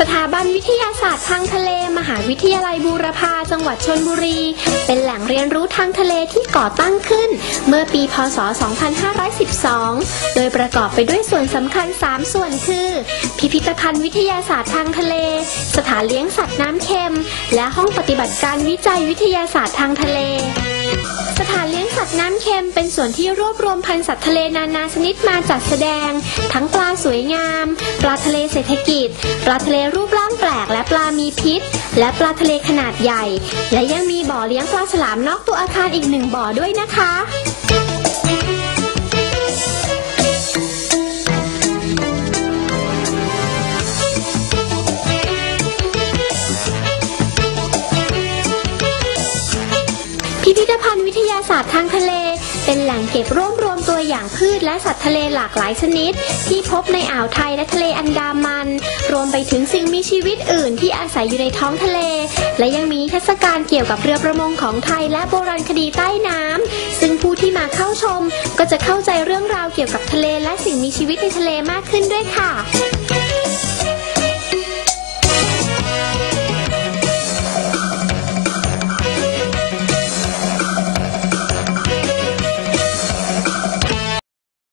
สถาบันวิทยาศาสตร์ทางทะเล มหาวิทยาลัยบูรพาจังหวัดชนบุรี เป็นแหล่งเรียนรู้ทางทะเลที่ก่อตั้งขึ้น เมื่อปี พศ 2512 โดยประกอบไปด้วยส่วนสำคัญ 3 ส่วนคือ พิพิธภัณฑ์วิทยาศาสตร์ทางทะเล สถานเลี้ยงสัตว์น้ำเค็ม และห้องปฏิบัติการวิจัยวิทยาศาสตร์ทางทะเล เค็มเป็นส่วนที่รวบรวมพันธุ์สัตว์ทะเลนานาชนิดมาจัดแสดง ทั้งปลาสวยงาม ปลาทะเลเศรษฐกิจ ปลาทะเลรูปร่างแปลกและปลามีพิษ และปลาทะเลขนาดใหญ่ และยังมีบ่อเลี้ยงปลาฉลามนอกตัวอาคารอีกหนึ่งบ่อด้วยนะคะ พิพิธภัณฑ์วิทยาศาสตร์ทางทะเล เป็นแหล่งเก็บรวบรวมตัวอย่างพืชและสัตว์ทะเลหลากหลายชนิด ที่พบในอ่าวไทยและทะเลอันดามัน รวมไปถึงสิ่งมีชีวิตอื่นที่อาศัยอยู่ในท้องทะเล และยังมีเทศกาลเกี่ยวกับเรือประมงของไทยและโบราณคดีใต้น้ำซึ่งผู้ที่มาเข้าชม ก็จะเข้าใจเรื่องราวเกี่ยวกับทะเลและสิ่งมีชีวิตในทะเลมากขึ้นด้วยค่ะ